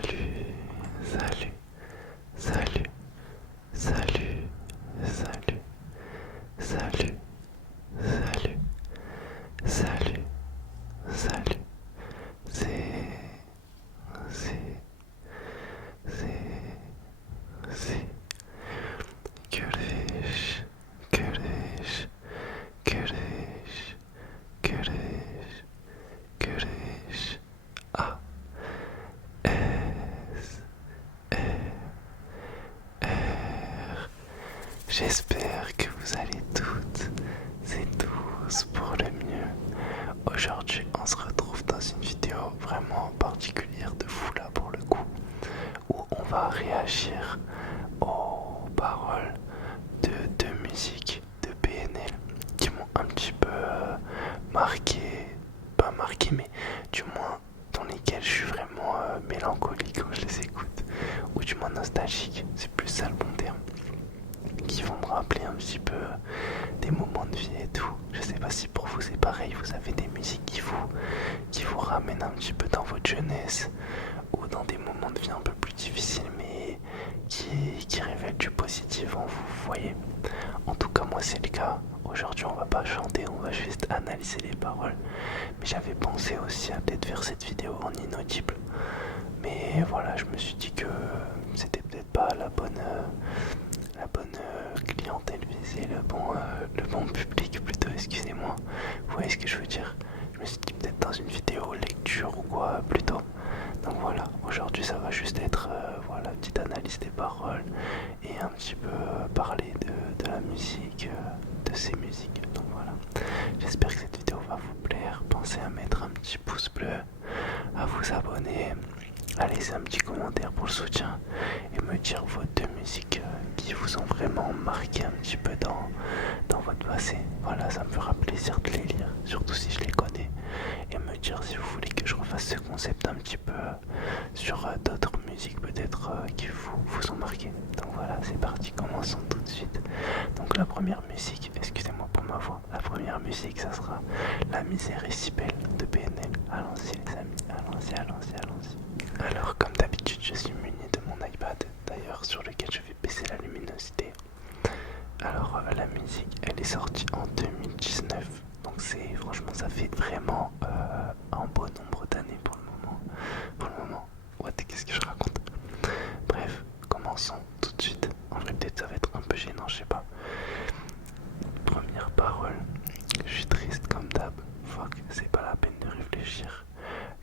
Salut, salut, salut, salut, salut, salut, salut, salut, salut. C'est, c'est, c'est. Que riche, que riche, que riche, que riche, que riche. A, S, R. J'espère que vous allez toutes et tous pour le mieux. Aujourd'hui, on se retrouve dans une vidéo vraiment particulière de fou là pour le coup, où on va réagir aux paroles de deux musiques de PNL qui m'ont un petit peu marqué, pas marqué, mais du moins dans lesquelles je suis vraiment mélancolique quand je les écoute, ou du moins nostalgique, c'est plus ça le bon terme, qui vont me rappeler un petit peu des moments de vie et tout. Je sais pas si pour vous c'est pareil, vous avez des musiques qui vous ramènent un petit peu dans votre jeunesse ou dans des moments de vie un peu plus difficiles mais qui révèlent du positif en vous, vous voyez. En tout cas moi c'est le cas. Aujourd'hui on va pas chanter, on va juste analyser les paroles. Mais j'avais pensé aussi à peut-être faire cette vidéo en inaudible. Mais voilà, je me suis dit que c'était peut-être pas la bonne clientèle visée, le bon public plutôt, excusez-moi. Vous voyez ce que je veux dire? Je me suis dit peut-être dans une vidéo lecture ou quoi plutôt. Donc voilà, aujourd'hui ça va juste être voilà, petite analyse des paroles et un petit peu parler de la musique, de ces musiques. Donc voilà, j'espère que cette vidéo va vous plaire. Pensez à mettre un petit pouce bleu, à vous abonner, à laisser un petit commentaire pour le soutien et me dire vos deux musiques qui vous ont vraiment marqué un petit peu dans votre passé. Voilà, ça me fera plaisir de les lire, surtout si je les connais, et me dire si vous voulez que je refasse ce concept un petit peu sur d'autres musiques peut-être qui vous ont marqué. Donc voilà, c'est parti, commençons tout de suite. Donc la première musique, excusez-moi pour ma voix, la première musique ça sera La misère est si belle de PNL. Allons-y les amis, allons-y, allons-y, allons-y. Alors comme d'habitude je suis muni de mon iPad d'ailleurs sur lequel je vais baisser la luminosité. Alors la musique elle est sortie en 2019, donc c'est franchement ça fait vraiment un beau nombre d'années pour le moment. Pour le moment, what, qu'est-ce que je raconte? Bref, commençons tout de suite. En vrai peut-être ça va être un peu gênant, je sais pas. Première parole, je suis triste comme d'hab. Fuck, c'est pas la peine de réfléchir.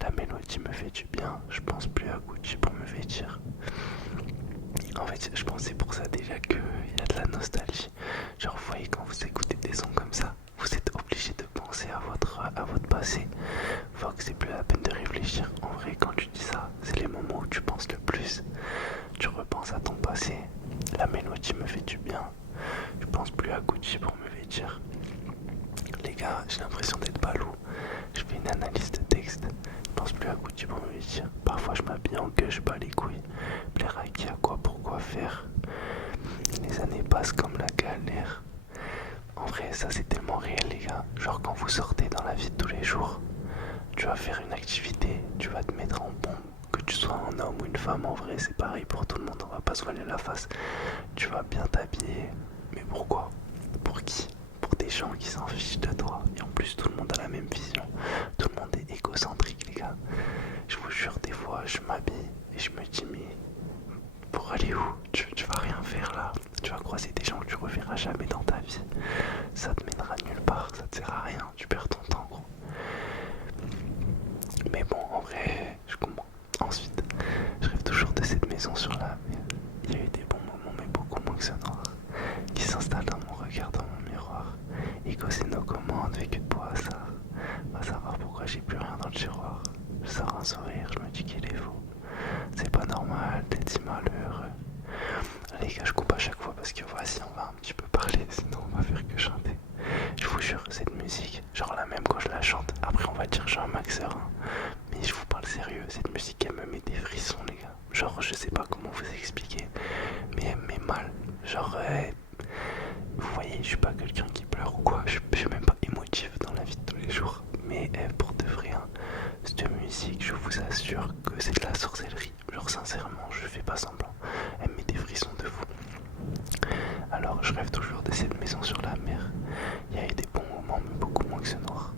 La mélodie me fait du bien, je pense plus à Gucci pour me vêtir. En fait, je pensais pour ça déjà qu'il y a de la nostalgie. Genre, vous voyez, quand vous écoutez des sons comme ça, vous êtes obligé de penser à votre passé. Faut que c'est plus la peine de réfléchir. En vrai, quand tu dis ça, c'est les moments où tu penses le plus. Tu repenses à ton passé. La mélodie me fait du bien. Je pense plus à Gucci pour me vêtir. Les gars, j'ai l'impression d'être balou. Je fais une analyse de texte. Je pense plus à Gucci pour me vêtir. Parfois je m'habille en queue, je bats les couilles. Plaire à qui, à quoi, pourquoi faire. Les années passent comme la galère. En vrai, ça c'est tellement réel les gars. Genre quand vous sortez dans la vie de tous les jours, tu vas faire une activité, tu vas te mettre en bombe. Que tu sois un homme ou une femme, en vrai c'est pareil pour tout le monde, on va pas se voiler la face. Tu vas bien t'habiller. Mais pourquoi? Pour qui? Pour des gens qui s'en fichent de toi. Et en plus tout le monde a la même vision. Tout le monde est égocentrique les gars. Je vous jure, des fois je m'habille et je me dis mais pour aller où? Tu vas rien faire là. Tu vas croiser des gens que tu reverras jamais dans ta vie. Ça te mènera nulle part, ça te sert à rien. Tu perds ton temps gros. Mais bon, en vrai, je comprends. Ensuite, je rêve toujours de cette maison sur la mer. Il y a eu des bons moments, mais beaucoup moins que ce noir qui s'installe dans mon regard, dans mon miroir. Ego, c'est nos commandes, vécu de bois à ça. Va savoir pourquoi j'ai plus rien dans le tiroir. Je sors un sourire, je me dis qu'il est faux. C'est pas normal d'être si malheureux. Les gars, je coupe à chaque fois parce que voici, on va un petit peu parler, sinon on va faire que chanter. Je vous jure, cette musique, genre la même quand je la chante, après on va dire que je suis un maxeur, hein. Mais je vous parle sérieux, cette musique elle me met des frissons les gars. Genre je sais pas comment vous expliquer, mais elle me met mal. Genre vous voyez, je suis pas quelqu'un qui pleure ou quoi, je suis même pas émotif dans la vie de tous les jours. Mais pour de vrai, hein, cette musique, je vous assure que c'est de la sorcellerie. Genre genre sincèrement, je fais pas semblant. Elle me met des frissons de fou. Alors je rêve toujours de cette maison sur la mer. Il y a eu des bons moments, mais beaucoup moins que ce noir.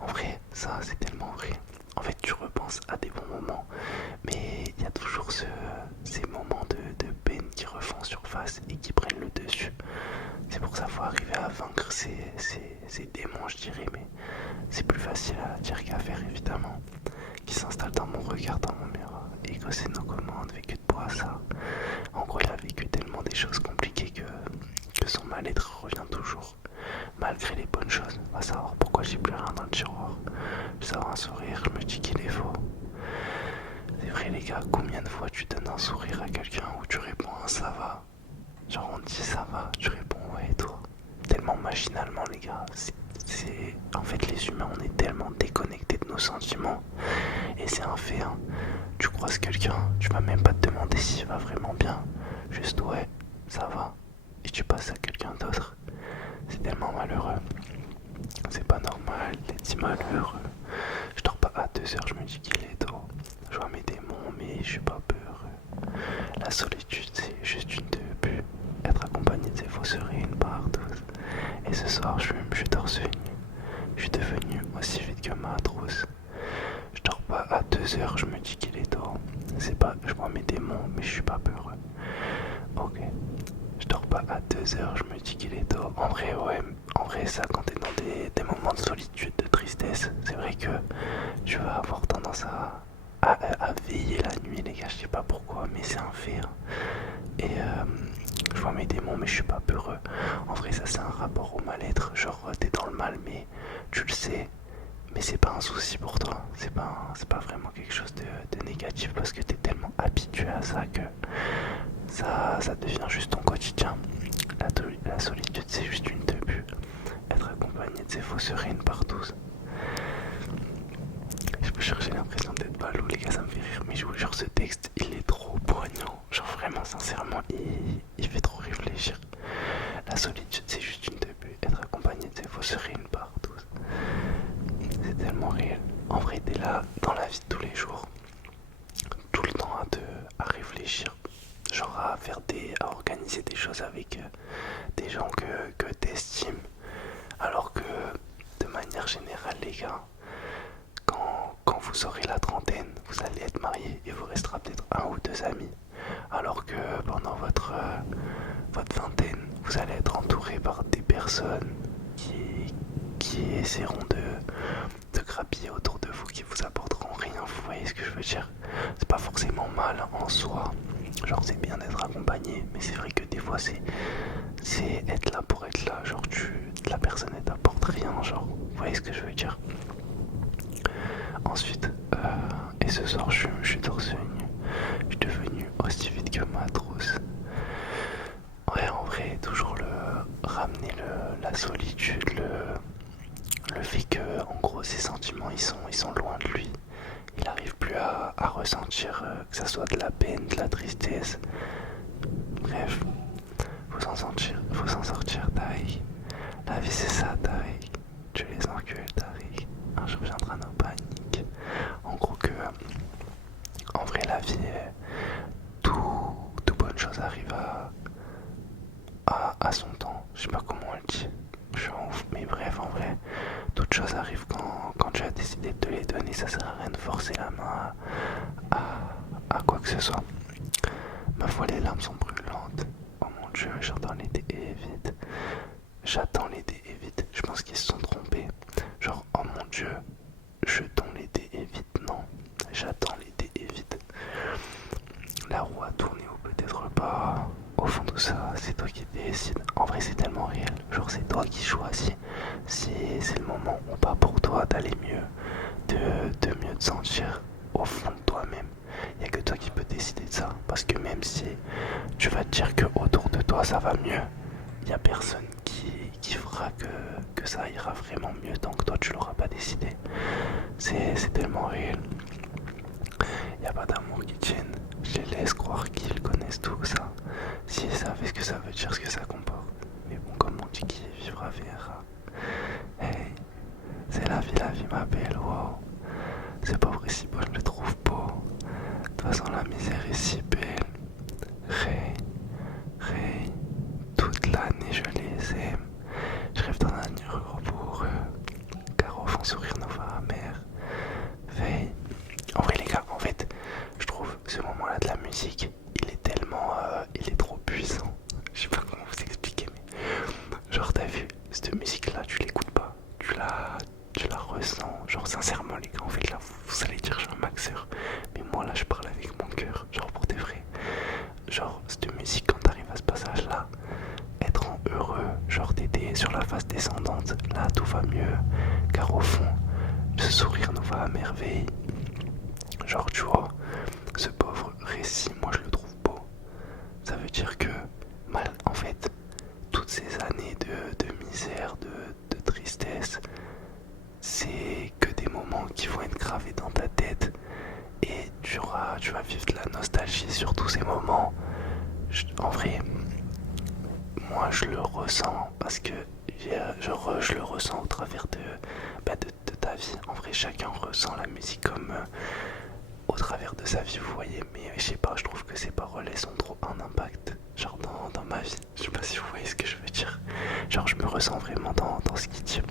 En vrai, ça c'est tellement vrai. En fait, tu repenses à des bons moments, mais il y a toujours ces moments de peine qui refont surface et qui prennent le dessus. C'est pour ça qu'il faut arriver à vaincre ces démons, je dirais, mais c'est plus facile à dire qu'à faire, évidemment. Qui s'installe dans mon regard, dans mon miroir, et que c'est nos commandes, vécu de bois, ça. En gros, il a vécu tellement des choses compliquées que son mal-être revient toujours. Malgré les bonnes choses, va savoir pourquoi j'ai plus rien dans le tiroir. Je sors un sourire, je me dis qu'il est faux. C'est vrai les gars, combien de fois tu donnes un sourire à quelqu'un où tu réponds un ça va? Genre on te dit ça va, tu réponds ouais et toi. Tellement machinalement les gars, en fait les humains on est tellement déconnectés de nos sentiments. Et c'est un fait, hein. Tu croises quelqu'un, tu vas même pas te demander s'il va vraiment bien. Juste ouais, ça va. Et tu passes à quelqu'un d'autre. C'est tellement malheureux. C'est pas normal d'être si malheureux. Je dors pas à 2 heures, je me dis qu'il est tôt. Je vois mes démons, mais je suis pas peureux. La solitude, c'est juste une début. Être accompagné de ses faux serait une part douce. Et ce soir, je suis torse nu. Je suis devenu aussi vite que ma trousse. Je dors pas à 2 heures, je me dis qu'il est tôt. C'est pas, je vois mes démons, mais je suis pas peureux. Ok. Je dors pas à 2 heures, je me dis qu'il est tôt. En vrai, ouais. En vrai, ça, quand t'es dans des moments de solitude, de tristesse, c'est vrai que tu vas avoir tendance à veiller la nuit, les gars. Je sais pas pourquoi, mais c'est un fait. Hein. Et je vois mes démons, mais je suis pas peureux. En vrai, ça, c'est un rapport au mal-être. Genre, t'es dans le mal, mais tu le sais. Mais c'est pas un souci pour toi, c'est pas vraiment quelque chose de négatif parce que t'es tellement habitué à ça que ça devient juste ton quotidien. La solitude c'est juste une début. Être accompagné de ses faux serait une partouze. Je peux chercher l'impression d'être ballot, les gars, ça me fait rire, mais je vous jure, ce texte il est trop poignant. Genre vraiment, sincèrement, il fait trop réfléchir. La solitude c'est juste une début. Être accompagné de ses faux serait une partouze. C'est tellement réel. En vrai, t'es là dans la vie de tous les jours, tout le temps à réfléchir, genre à organiser des choses avec des gens que t'estimes. Alors que, de manière générale, les gars, quand vous aurez la trentaine, vous allez être mariés et vous restera peut-être un ou deux amis. Alors que pendant votre vingtaine, vous allez être entouré par des personnes qui essaieront de grappiller autour de vous, qui vous apporteront rien. Vous voyez ce que je veux dire? C'est pas forcément mal en soi. Genre c'est bien d'être accompagné, mais c'est vrai que des fois c'est être là pour être là. Genre la personne elle t'apporte rien. Genre vous voyez ce que je veux dire? Ensuite, et ce soir je suis torse nu. Je suis devenu aussi vite que ma trousse. Ouais, en vrai, toujours ramener la solitude, le fait que, en gros, ses sentiments, ils sont loin de lui. Il n'arrive plus à ressentir que ça soit de la peine, de la tristesse. Bref, faut s'en sortir, Tariq. La vie, c'est ça, Tariq. Tu les encules, Tariq. Un jour viendra nos paniques. En gros que, en vrai, la vie, toute bonne chose arrive à son temps. Je sais pas comment on le dit. Je suis en ouf, mais bref, en vrai, toute chose arrive quand tu as décidé de te les donner. Ça sert à rien de forcer la main à quoi que ce soit. Ma foi, les larmes sont brûlantes. Oh mon dieu, j'entends l'été et vite. J'attends l'été et vite. Je pense qu'ils se sont trompés. Genre, oh mon dieu, jetons l'été et vite. Non, j'attends l'été et vite. La roue a tourné ou peut-être pas. Au fond de ça, c'est toi qui décides. En vrai, c'est tellement réel. Genre, c'est toi qui choisis. Si c'est le moment ou pas pour toi d'aller mieux, de mieux te sentir au fond de toi-même. Il n'y a que toi qui peux décider de ça. Parce que même si tu vas te dire que autour de toi ça va mieux, il n'y a personne qui fera que ça ira vraiment mieux tant que toi tu l'auras pas décidé. C'est tellement réel. Il n'y a pas d'amour qui tienne. Je les laisse croire qu'ils connaissent tout ça. S'ils savaient ce que ça veut dire, ce que ça comporte. Mais bon, comme on dit, qui vivra verra. Hey, c'est la vie m'appelle, wow. C'est pas vrai si beau, je le trouve beau. De toute façon, la la misère est si belle. Ré, ré, toute l'année je les aime. Je rêve d'un avenir heureux pour eux, car au fond sourire nos voix amères. Veille. En vrai les gars, en fait, je trouve ce moment-là de la musique, il est tellement, il est trop puissant. Je sais pas comment vous expliquer, mais genre t'as vu, cette musique-là, tu l'écoutes pas, tu la ressens. Genre sincèrement les gars, en fait là, vous allez dire je suis un maxeur, mais moi là je parle avec mon cœur, genre pour des vrais. Genre cette musique quand t'arrives à ce passage-là, être en heureux, genre t'étais sur la phase descendante, là tout va mieux, car au fond, ce sourire nous va à merveille. Genre tu vois, ce pauvre récit, moi je le trouve beau. Ça veut dire que, mal, en fait, toutes ces années de misère, de tristesse, c'est que des moments qui vont être gravés dans ta tête et tu vas vivre de la nostalgie sur tous ces moments. En vrai, moi je le ressens parce que je le ressens au travers de ta vie. En vrai, chacun ressent la musique comme au travers de sa vie, vous voyez. Mais je sais pas, je trouve que ces paroles elles ont trop un impact, genre dans ma vie. Je sais pas si vous voyez ce que je veux dire. Genre, je me ressens vraiment dans ce qu'il dit.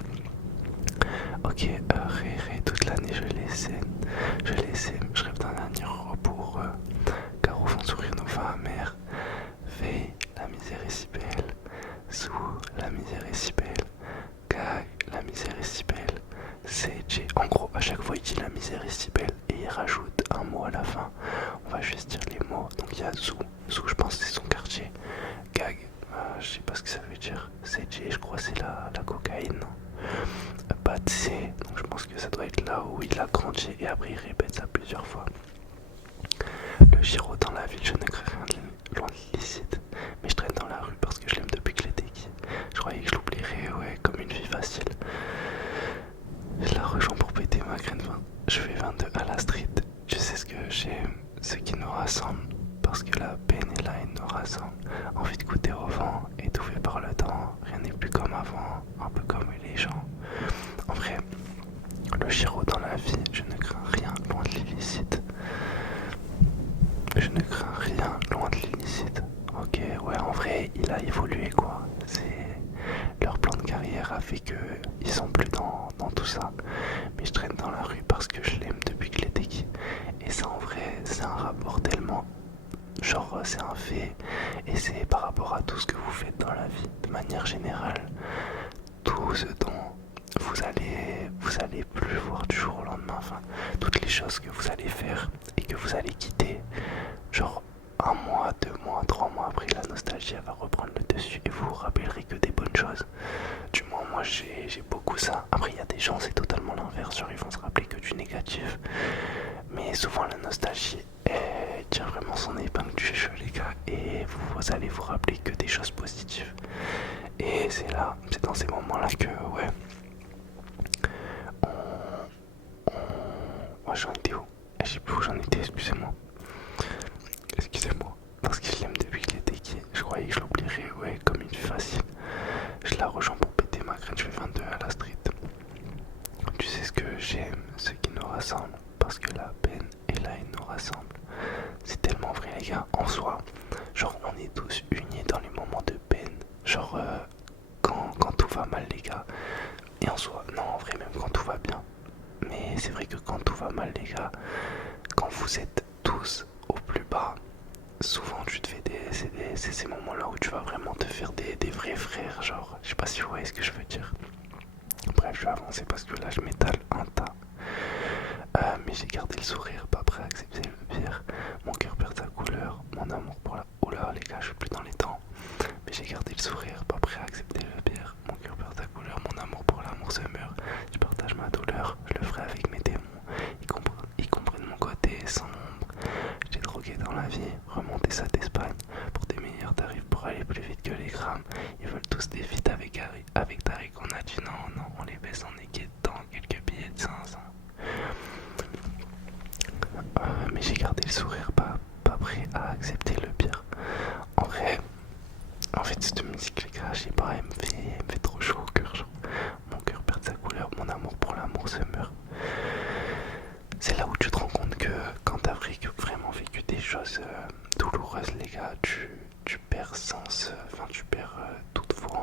Ok, ré, toute l'année je les aime, je rêve d'un avenir heureux pour eux, car au fond sourire nos fins amères. Veille, la misère est si belle, sous, la misère est si belle, gag, la misère est si belle, CG. En gros, à chaque fois il dit la misère est si belle et il rajoute un mot à la fin. On va juste dire les mots. Donc il y a Zou, je pense que c'est son quartier. Gag, je sais pas ce que ça veut dire. CG, je crois que c'est la cocaïne. Pas de C, donc je pense que ça doit être là où il a grandi et après il répète ça plusieurs fois. Le Giro dans la ville, je ne crée rien de loin de l'illicite, mais je traîne dans la rue parce que je l'aime depuis que j'étais qui. Je croyais que je l'oublierais, ouais, comme une vie facile. Je la rejoins pour péter ma graine 20. Je fais 22 à la street. Tu sais ce que j'aime, ce qui nous rassemble, parce que la peine est là et nous rassemble. Envie de goûter au vent, étouffé par le temps. Rien n'est plus comme avant, un peu comme les gens. En vrai, le Giro dans la vie, je ne crains rien loin de l'illicite. Je ne crains rien loin de l'illicite. Ok, ouais, en vrai, il a évolué quoi. Leur plan de carrière a fait que ils sont plus dans tout ça. Mais je traîne dans la rue parce que je l'aime depuis que j'étais qui. Et ça, en vrai, c'est un rapport tellement. Genre, c'est un fait. Et c'est par rapport à tout ce que vous faites dans la vie, de manière générale. Tout ce dont vous allez plus voir du jour au lendemain, enfin toutes les choses que vous allez faire et que vous allez quitter, genre un mois, 2 mois, 3 mois après, la nostalgie elle va reprendre le dessus et vous vous rappellerez que des bonnes choses. Du moins moi j'ai beaucoup ça. Après il y a des gens c'est totalement l'inverse, genre ils vont se rappeler que du négatif, mais souvent la nostalgie elle tire vraiment son épingle du jeu les gars et vous allez vous rappeler que des choses positives. Et c'est dans ces moments-là que, ouais, moi j'en étais où? Je sais plus où j'en étais, excusez-moi. Excusez-moi, parce que je l'aime depuis que j'étais qui. Je croyais que je l'oublierais, ouais, comme une vie facile. Je la rejoins pour péter ma graine, je fais 22 à la street. Tu sais ce que j'aime, ce qui nous rassemble, parce que la peine est là et nous rassemble. C'est tellement vrai les gars, en soi, genre on est tous unis dans les moments de peine. Genre quand tout va mal les gars. Et en soi, non en vrai même quand tout va bien. Mais c'est vrai que quand tout va mal les gars, quand vous êtes tous au plus bas, souvent tu te fais c'est ces moments là où tu vas vraiment te faire des vrais frères. Genre, je sais pas si vous voyez ce que je veux dire. Bref, je vais avancer parce que là je m'étale un tas. Mais j'ai gardé le sourire, pas prêt à accepter le pire. Mon cœur perd sa couleur, mon amour pour la... Oula les gars, je suis plus dans les temps. Mais j'ai gardé le sourire, pas prêt à accepter le pire. Mon cœur perd sa couleur, mon amour pour l'amour se meurt. Je partage ma douleur, je le ferai avec mes démons. Ils comprennent mon côté sans nombre. J'ai drogué dans la vie, remonté ça d'Espagne. Pour des meilleurs tarifs, pour aller plus vite que les grammes. Ils veulent tous des feats avec Harry. Avec Tariq, on a dit non, on les baisse en équittant quelques billets de 500. Mais j'ai gardé le sourire, pas prêt à accepter le pire. En vrai, en fait cette musique les gars, je sais pas, elle me fait trop chaud au cœur. Genre. Mon cœur perd sa couleur, mon amour pour l'amour se meurt. C'est là où tu te rends compte que quand t'as vraiment vécu des choses douloureuses, les gars, tu perds sens, enfin tu perds toute foi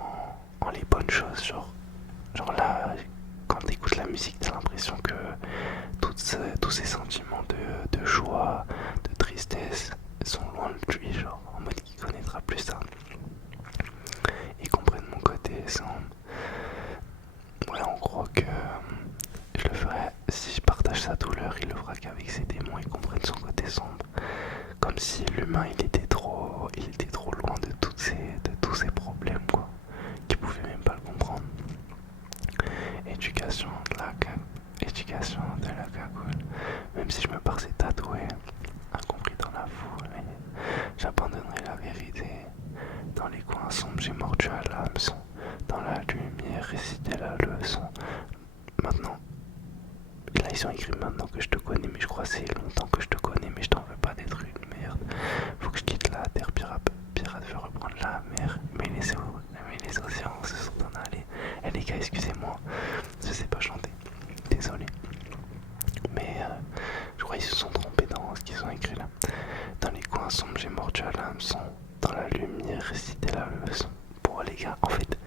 en les bonnes choses. Genre là, quand t'écoutes la musique, t'as l'impression que tous ces sentiments de joie, de tristesse sont loin de lui, genre en mode qu'il connaîtra plus ça. Ils comprennent mon côté sombre. Ouais, on croit que je le ferais, si je partage sa douleur, il le fera qu'avec ses démons, ils comprennent son côté sombre. Comme si l'humain il était trop loin de tous ces problèmes quoi, qu'il pouvait même pas le comprendre. Éducation de la cagoule. Même si je me paraissais tatoué, incompris dans la foule, j'abandonnerai la vérité. Dans les coins sombres, j'ai mordu à l'hameçon. Dans la lumière, réciter la leçon. Maintenant, là ils ont écrit maintenant que je te connais, mais je crois que c'est longtemps que je te connais, mais je t'en veux pas d'être une merde. Faut que je quitte la terre, pirate veut reprendre la mer, mais les océans se sont en allés. Eh les gars, excusez-moi, je sais pas chanter, désolé. Mais je crois qu'ils se sont trompés dans ce qu'ils ont écrit là. Dans les coins sombres, j'ai mordu à l'hameçon. Dans la lumière, réciter la leçon. Bon les gars, en fait,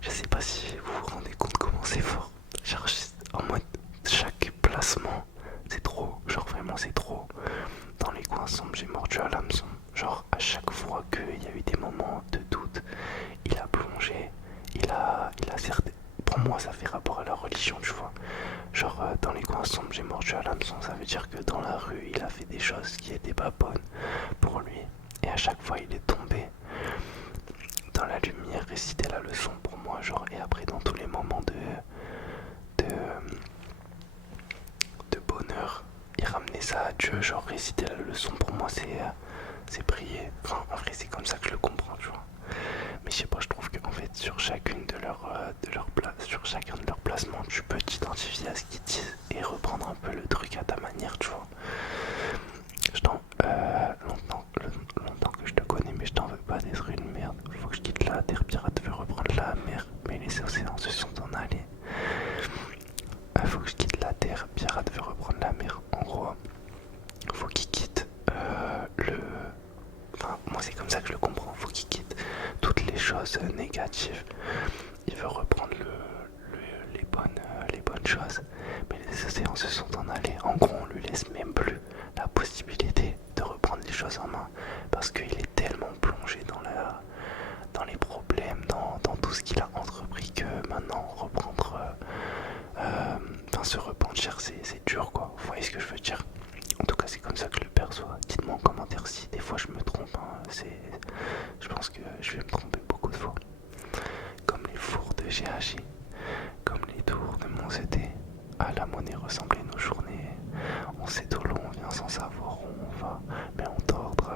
je sais pas si vous vous rendez compte comment c'est fort. Genre, en mode, chaque placement, c'est trop. Genre vraiment, c'est trop. Dans les coins sombres, j'ai mordu à l'hameçon. Genre, à chaque fois qu'il y a eu des moments de doute, il a plongé. Il a certes. Pour moi, ça fait rapport à la religion, tu vois. Genre, dans les coins sombres, j'ai mordu à l'hameçon. Ça veut dire que dans la rue, il a fait des choses qui étaient pas bonnes pour lui. Et à chaque fois, il est tombé dans la lumière, réciter la leçon pour moi, genre, et après dans tous les moments de bonheur, il ramenait ça à Dieu, genre réciter la leçon pour moi c'est prier. Enfin, en vrai c'est comme ça que je le comprends, tu vois. Mais je sais pas, je trouve qu'en fait sur chacune sur chacun de leurs placements, tu peux t'identifier à ce qu'ils disent et reprendre un peu le truc à ta manière, tu vois. Longtemps que je te connais, mais je t'en veux pas d'être une merde. Faut que je quitte la terre, pirate veut reprendre la mer, mais les océans se sont en allés. Faut que je quitte la terre, pirate veut reprendre la mer. En gros, faut qu'il quitte Enfin, moi c'est comme ça que je le comprends. Faut qu'il quitte toutes les choses négatives. Il veut reprendre les bonnes choses, mais les océans se sont en allés. En gros, on lui laisse même plus la possibilité de reprendre les choses en main parce qu'il est tellement plongé dans les problèmes, dans tout ce qu'il a entrepris que maintenant se repentir c'est dur quoi. Vous voyez ce que je veux dire? En tout cas, c'est comme ça que je le perçois. Dites-moi en commentaire si des fois je me trompe. Hein. Je pense que je vais me tromper beaucoup de fois. Comme les fours de GHI, comme les tours de Monzété. À la monnaie ressemblaient nos journées. On sait d'où l'on vient sans savoir où on va, mais on tordre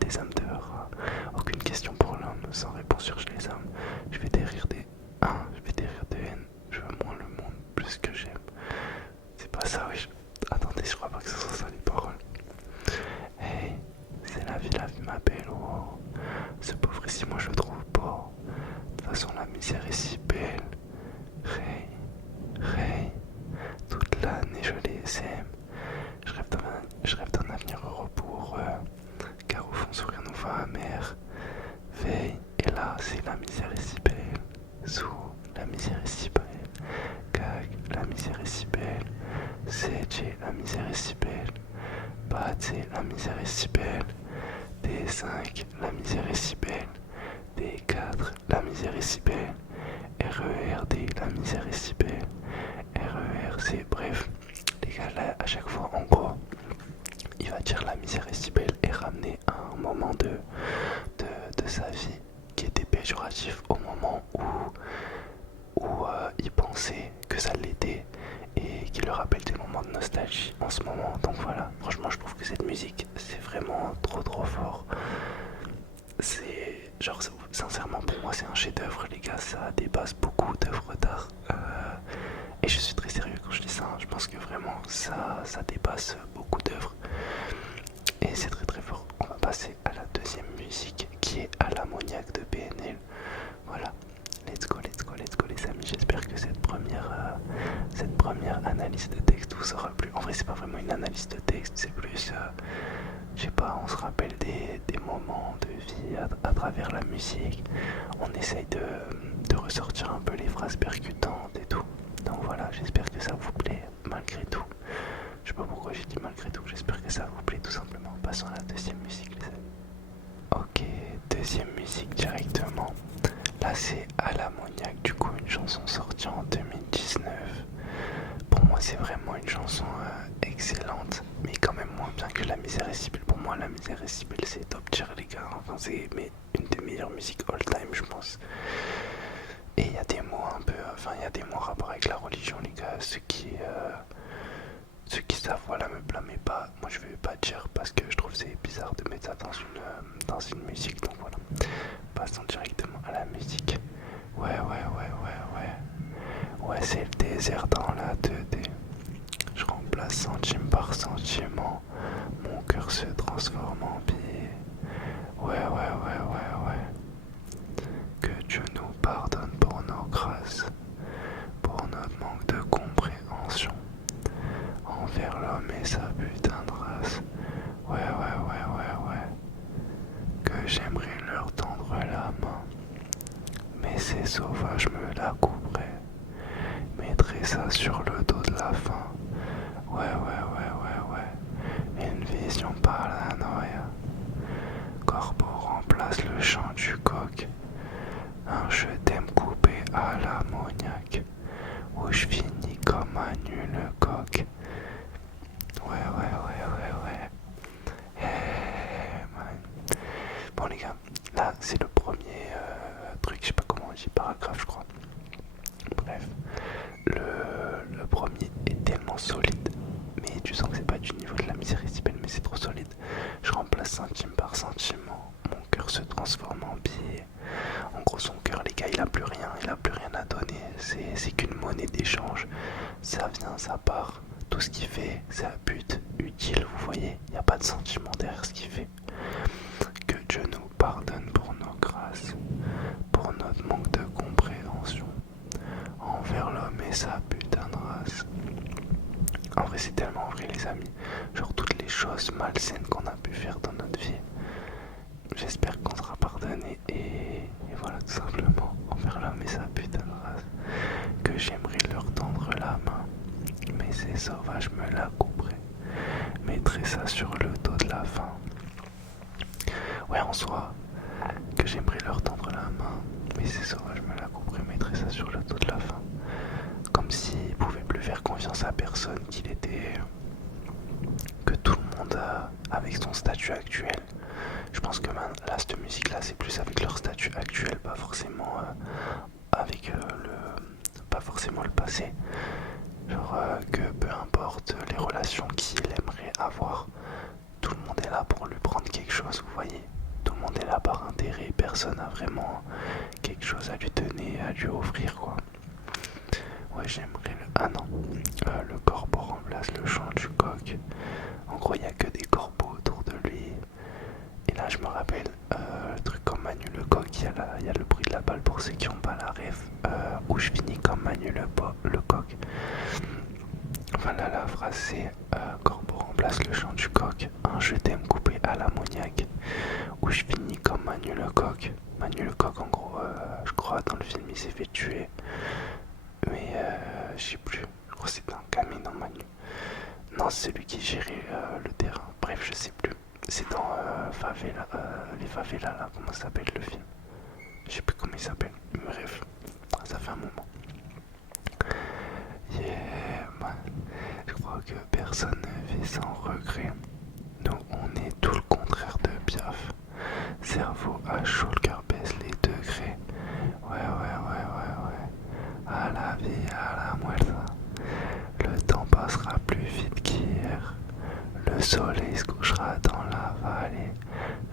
des âmes dehors. Aucune question pour l'homme, sans réponse surge les âmes. Je vais dérirer de haine. Je veux moins le monde, plus que j'aime. C'est pas ça, oui. Attendez, je crois pas que ce soit ça les paroles. Hey, c'est la vie m'appelle. Oh. Ce pauvre ici, moi je le trouve pas. De toute façon, la misère est si belle. Ray, toute l'année je les aime. Je rêve d'un avenir heureux pour eux, car au fond sourire nous va amer. Veille, et là c'est la misère est si belle. Sous, la misère est si belle. Gag, la misère est si belle. CJ, la misère est si belle. Baté, la misère est si belle. D5, la misère est si belle. D4, la misère est si belle. RERD, la misère est si belle. RERC, bref, les gars, là, à chaque fois, en gros, il va dire la misère est si belle et ramener un moment de sa vie qui était péjoratif au moment où il pensait que ça l'était et qui le rappelle des moments de nostalgie en ce moment. Donc voilà, franchement, je trouve que cette musique, c'est vraiment trop fort. C'est genre, sincèrement, pour moi, c'est un chef-d'œuvre, les gars. Ça dépasse beaucoup d'œuvres d'art. Et je suis très sérieux quand je dis ça. Je pense que vraiment, ça dépasse beaucoup d'œuvres. Et c'est très fort. On va passer à la deuxième musique qui est à l'ammoniaque de PNL. Voilà. Let's go les amis. J'espère que cette première analyse de texte vous aura plu. En vrai, c'est pas vraiment une analyse de texte, c'est plus je sais pas, on se rappelle des moments de vie à travers la musique. On essaye de ressortir un peu les phrases percutantes et tout. Donc voilà, j'espère que ça vous plaît malgré tout. Je sais pas pourquoi j'ai dit malgré tout, j'espère que ça vous plaît tout simplement. Passons à la deuxième musique les amis. Ok, deuxième musique directement. Là c'est à l'ammoniaque, du coup une chanson sortie en 2019. Pour moi c'est vraiment une chanson excellente, mais quand même moins bien que La Misère est si belle. Pour moi La Misère est si belle c'est top tier les gars, enfin c'est une des meilleures musiques all time je pense. Et il y a des mots un peu, enfin il y a des mots rapport avec la religion les gars, ceux qui savent, voilà, me blâmez pas. Moi je vais pas dire parce que je trouve c'est bizarre de mettre ça dans une musique, donc voilà. Passons directement à la musique. Ouais, c'est le désert dans la 2D. Je remplace centime par sentiment. Mon cœur se transforme en billet. Ouais. Que Dieu nous pardonne pour nos grâces, pour notre manque de compréhension envers l'homme et sa putain de race. Ouais. Que j'aimerais leur tendre la main, mais ces sauvages me la couperaient. Mettrais ça sur le dos de la faim. Ouais. Une vision paranoïa. Corbeau remplace le chant du coq. Un je t'aime coupé à l'ammoniaque. Où je finis comme un nul coq. Ouais. Bon les gars, là c'est le premier truc, je sais pas comment on dit, paragraphe je crois. Bref, le premier est tellement solide, mais tu sens que c'est pas du niveau de La Misère est si belle, mais c'est trop solide. Je remplace centime par sentiment, mon cœur se transforme en billet. En gros son cœur les gars il a plus rien à donner, c'est qu'une monnaie d'échange. Ça vient, ça part, tout ce qu'il fait c'est à but utile, vous voyez, il n'y a pas de sentiment derrière ce qu'il fait. Que Dieu nous pardonne pour nos grâces, pour notre manque de compréhension envers l'homme et sa putain de race. En vrai c'est tellement vrai les amis, genre toutes les choses malsaines qu'on a pu faire dans notre vie, j'espère qu'on sera pardonné et voilà tout simplement envers l'homme et sa putain de race. Que j'aimerais leur tendre la main, mais ces sauvages me la couperaient. Mettrais ça sur le dos de la faim. Ouais en soi, que j'aimerais leur tendre la main, mais ces sauvages me la couperaient, mettrais ça sur le dos de la faim. Comme s'ils pouvaient plus faire confiance à personne, qu'il était... que tout le monde avec son statut actuel. Je pense que là, cette musique-là, c'est plus avec leur statut actuel, pas forcément avec pas forcément le passé. Genre que peu importe les relations qu'il aimerait avoir, tout le monde est là pour lui prendre quelque chose, vous voyez. Tout le monde est là par intérêt, personne n'a vraiment quelque chose à lui donner, à lui offrir quoi. Ouais j'aimerais ah non, le corbeau remplace le chant du coq. En gros il n'y a que des corbeaux autour de lui. Et là je me rappelle le truc comme Manu le coq, il y a le bruit de la balle pour ceux qui n'ont pas la ref, où je finis comme Manu le coq. Enfin là la phrase c'est corbeau remplace le chant du coq, un je t'aime coupé à l'ammoniaque, où je finis comme Manu le coq. Manu le coq en gros je crois dans le film il s'est fait tuer, mais je sais plus, je crois que c'était un gamin dans Manu. Non c'est celui qui gérait le terrain, bref je sais plus. C'est dans les favelas là, comment ça s'appelle le film? Je sais plus comment il s'appelle, bref, ça fait un moment. Man. Je crois que personne ne vit sans regret. Nous on est tout le contraire de Piaf. Cerveau à chaud, le cœur baisse les degrés. Ouais. À la vie, à la muerta. Le temps passera plus vite qu'hier. Le soleil se couchera dans la vallée.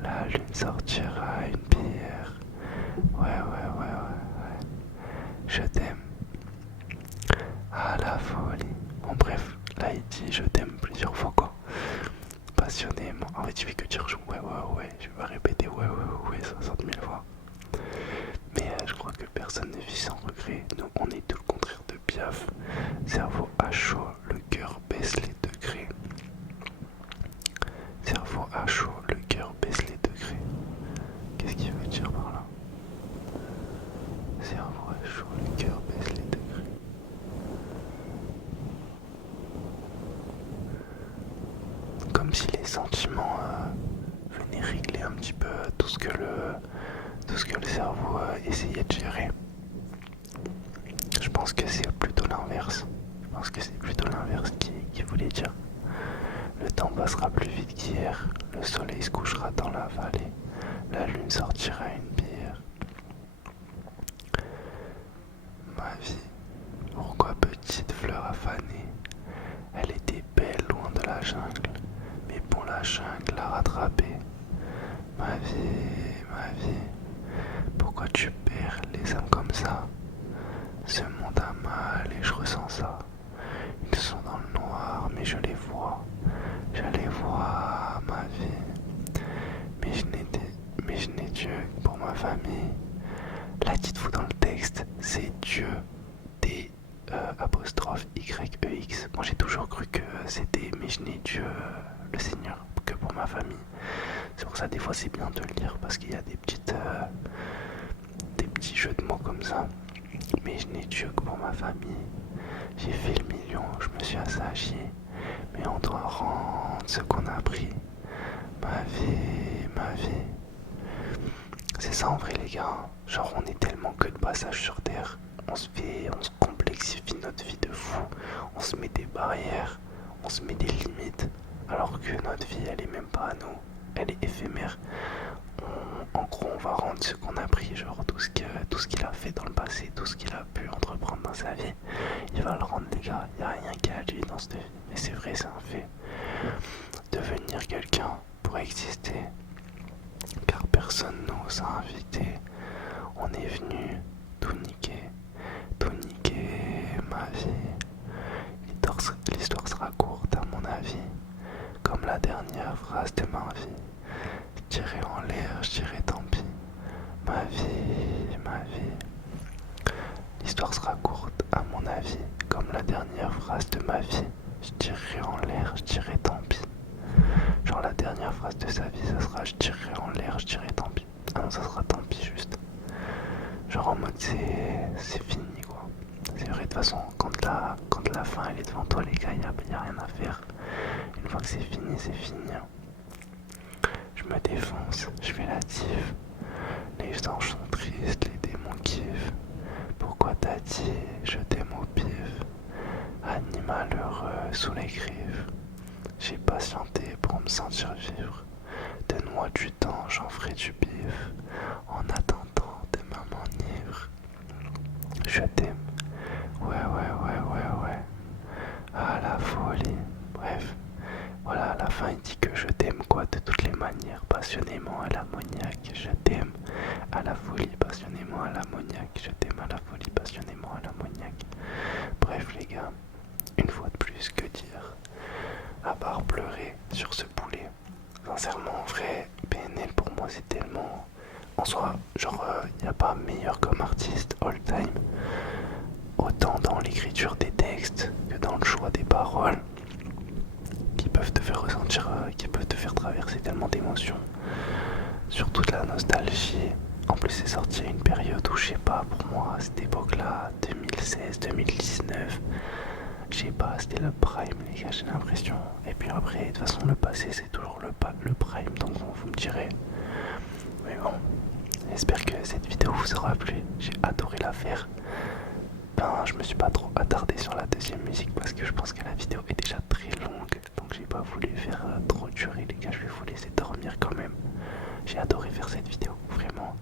La lune sortira une pierre. Ouais. Je t'aime. À la folie. Bon bref, là il dit je t'aime plusieurs fois quoi. Passionnément. En fait il fait que dire ouais. Je vais répéter ouais 60 000 fois. Mais je crois que personne ne vit sans regret. Nous on est tout le contraire de Piaf. Cerveau à chaud, le cœur baisse les degrés. Cerveau à chaud, essayer de gérer. Je pense que c'est plutôt l'inverse. Je pense que c'est plutôt l'inverse qui voulait dire. Le temps passera plus vite qu'hier, le soleil se couchera dans la vallée, la lune sortira une bière. Ma vie, pourquoi petite fleur affanée? Elle était belle loin de la jungle, mais bon la jungle l'a rattrapée. Ma vie, pourquoi tu perds les âmes comme ça? Ce monde a mal et je ressens ça. Ils sont dans le noir, mais je les vois. Je les vois, ma vie. Mais je n'ai Dieu que pour ma famille. Là, dites-vous dans le texte, c'est Dieu, D apostrophe YEX. Moi, j'ai toujours cru que c'était mais je n'ai Dieu, le Seigneur, que pour ma famille. C'est pour ça, des fois, c'est bien de le lire parce qu'il y a des petits jeux de mots comme ça. Mais je n'ai Dieu que pour ma famille. J'ai fait le million, je me suis assagi. Mais on doit rendre ce qu'on a pris. Ma vie, ma vie. C'est ça en vrai les gars. Genre on est tellement que de passage sur terre. On se complexifie notre vie de fou. On se met des barrières. On se met des limites. Alors que notre vie elle est même pas à nous. Elle est éphémère. En gros on va rendre ce qu'on a pris. Genre tout ce qu'il a fait dans le passé. Tout ce qu'il a pu entreprendre dans sa vie. Il va le rendre les gars. Il n'y a rien qui est à lui dans cette vie. Mais c'est vrai, c'est un fait. Devenir quelqu'un pour exister. Car personne n'ose inviter. On est venu tout niquer, ma vie. L'histoire sera courte à mon avis, comme la dernière phrase de ma vie. Je dirais en l'air, je dirais tant pis. Ma vie, ma vie. L'histoire sera courte à mon avis, comme la dernière phrase de ma vie. Je dirais en l'air, je dirais tant pis. Genre la dernière phrase de sa vie, ça sera je dirais en l'air, je dirais tant pis. Ah non, ça sera tant pis juste. Genre en mode c'est fini quoi. C'est vrai de toute façon, quand la fin elle est devant toi les gars, y a rien à faire. Une fois que c'est fini, c'est fini. Je me défonce, je fais la tive. Les anges sont tristes, les démons kiffent. Pourquoi t'as dit je t'aime au pif? Animal heureux sous les griffes. J'ai patienté pour me sentir vivre. Donne-moi du temps, j'en ferai du bif. En attendant de m'enivre. Je t'aime. Ouais. Ah la folie. Bref. Voilà, à la fin il dit que je t'aime quoi de toutes les manières. Passionnément à l'ammoniaque. Je t'aime à la folie. Passionnément à l'ammoniaque. Je t'aime à la folie. Passionnément à l'ammoniaque. Bref les gars. Une fois de plus, que dire? À part pleurer sur ce poulet. Sincèrement, en vrai, PNL pour moi c'est tellement... En soi, genre, y a pas meilleur comme artiste all time. Autant dans l'écriture des textes que dans le choix des paroles. Qui peuvent te faire ressentir, qui peuvent te faire traverser tellement d'émotions. Surtout de la nostalgie. En plus c'est sorti à une période où je sais pas, pour moi à cette époque-là, 2016, 2019... Je sais pas, c'était le prime les gars, j'ai l'impression. Et puis après, de toute façon, le passé c'est toujours le prime, donc vous me direz. Mais bon, j'espère que cette vidéo vous aura plu. J'ai adoré la faire. Ben, je me suis pas trop attardé sur la deuxième musique parce que je pense que la vidéo est déjà très longue. Donc j'ai pas voulu faire trop durer les gars, je vais vous laisser dormir quand même. J'ai adoré faire cette vidéo, vraiment.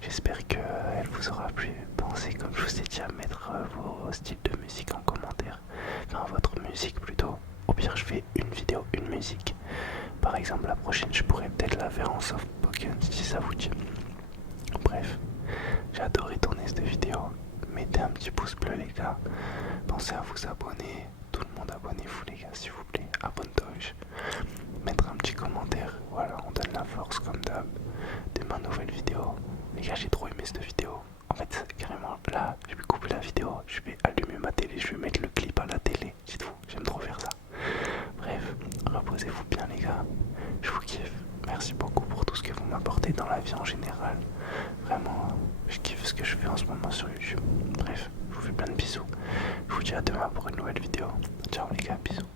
J'espère qu'elle vous aura plu. Pensez, comme je vous ai dit, à mettre vos styles de musique en commentaire. Enfin, votre musique plutôt. Au pire, je fais une vidéo, une musique. Par exemple, la prochaine, je pourrais peut-être la faire en soft spoken si ça vous dit. Bref, j'ai adoré tourner cette vidéo. Mettez un petit pouce bleu, les gars. Pensez à vous abonner. Tout le monde, abonnez-vous, les gars, s'il vous plaît. Abonnez-vous. Mettre un petit commentaire. Voilà, on donne la force comme d'hab de ma nouvelle vidéo. Les gars, j'ai trop aimé cette vidéo. En fait, carrément, là, je vais couper la vidéo, je vais allumer ma télé, je vais mettre le clip à la télé. Dites-vous, j'aime trop faire ça. Bref, reposez-vous bien les gars. Je vous kiffe. Merci beaucoup pour tout ce que vous m'apportez dans la vie en général. Vraiment, je kiffe ce que je fais en ce moment sur YouTube. Bref, je vous fais plein de bisous. Je vous dis à demain pour une nouvelle vidéo. Ciao les gars, bisous.